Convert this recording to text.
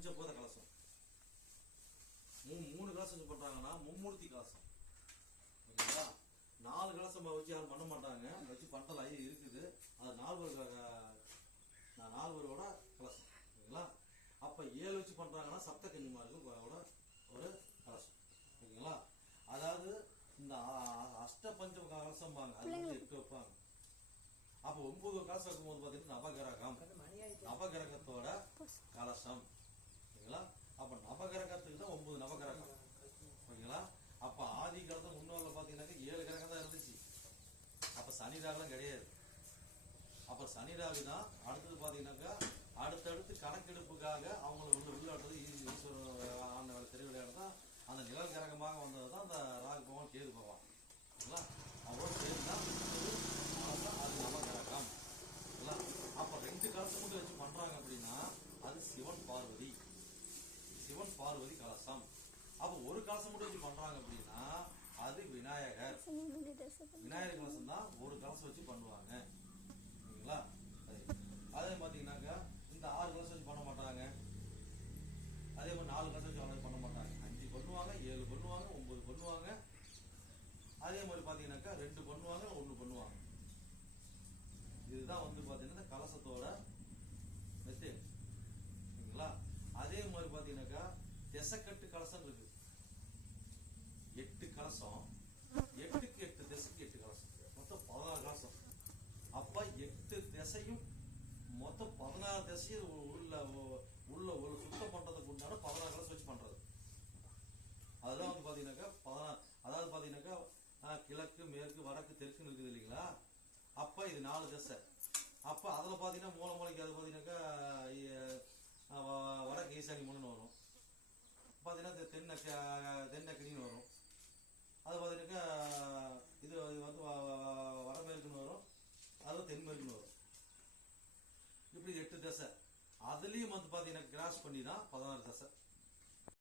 பஞ்சபூத கலசம். மூணு கலசம் வச்சு பண்றாங்கன்னா மும்மூர்த்தி கலசம். ஓகேங்களா? 4 கலசம் வச்சு யாரும் பண்ண மாட்டாங்க. வச்சு பண்டல் ஐயா இருக்குது. அது 4 கலசம். ஓகேங்களா? அப்ப 7 வச்சு பண்றாங்கன்னா சப்த கன்னிமார்களும் ஒரு கலசம். ஓகேங்களா? அதாவது இந்த அஷ்ட பஞ்ச கலசம் பாங்க, அது 8 வைப்பாங்க. அப்ப 9 கலசம் வைக்கும்போது பாத்தீங்கன்னா நவகிரகத்தோட கலசம். ஓகேங்களா? அப்ப நவகிரகத்துக்கு தான் 9 நவகிரகம். ஓகேங்களா? அப்ப ஆதி காலத்துல முன்னோர்ல பாத்தீங்கன்னாக்க 7 கிரகம் தான் இருந்துச்சு. அப்ப சனி ராகுலாம் கிடையாது. அப்ப சனி ராகு தான். அடுத்தது பாத்தீங்கன்னாக்கா அடுத்தடுத்து கணக்கெடுப்புக்காக அவங்களை உள்ளாடுறது அந்த திருவிளையாடு தான். அந்த நிழல் கிரகமாக வந்ததுதான் அந்த ராகு பகவான் கேது பகவான். ஓகேங்களா? அவரோட கேது தான் அது நவகிரகம். அப்ப 2 கலசம் மட்டும் வச்சு பண்றாங்க அப்படின்னா அது சிவன் பார்வதி கலசம். அப்ப ஒரு கலசம் மட்டும் வச்சு பண்றாங்க அப்படின்னா அது விநாயகர் கலசம் தான். ஒரு கலசம் வச்சு பண்ணுவாங்க. ஓகேங்களா? அதே பாத்தீங்கன்னாக்கா இந்த 6 கலசம் வச்சு பண்ண மாட்டாங்க. அதே மாதிரி 4 கலசம் வச்சு பண்ண மாட்டாங்க. 5 பண்ணுவாங்க, 7 பண்ணுவாங்க, 9 பண்ணுவாங்க. அதே மாதிரி பாத்தீங்கன்னாக்கா 2 பண்ணுவாங்க, 1 பண்ணுவாங்க. இதுதான் பாத்தீங்கன்னா கலசத்தோட மெத்தேட். ஓகேங்களா? அதே மாதிரி பாத்தீங்கன்னாக்கா திசைக்கட்டு கலசம் இருக்கு. 8 கலசம், 8க்கு 8 திசைக்கு 8 கலசம், மொத்தம் 16 கலசம். அப்ப 8 திசையும் மொத்தம் 16 திசையும் உள்ள ஒரு சுத்தம் பண்றதுக்கு உண்டான 16 கலசம் வச்சு பண்றது. அதுதான் பாத்தீங்கன்னாக்கா அதாவது பாத்தீங்கன்னாக்கா கிழக்கு, மேற்கு, வடக்கு, தெற்குன்னு இருக்குது இல்லைங்களா? அப்ப இது 4 திசை. அப்ப அதுல பாத்தீங்கன்னா மூலைக்கு அது பாத்தீங்கன்னாக்கா வடக்கு ஈசானி முன்னு வரும். பாத்தீங்கன்னா தென்னக்கினின்னு வரும். அது பாத்தீங்கன்னாக்கா இது வடமேற்குன்னு வரும், அது தென்மேற்குன்னு வரும். இப்படி 8 திசை. அதுலயும் பாத்தீங்கன்னா கிராஸ் பண்ணி தான் 16 திசை.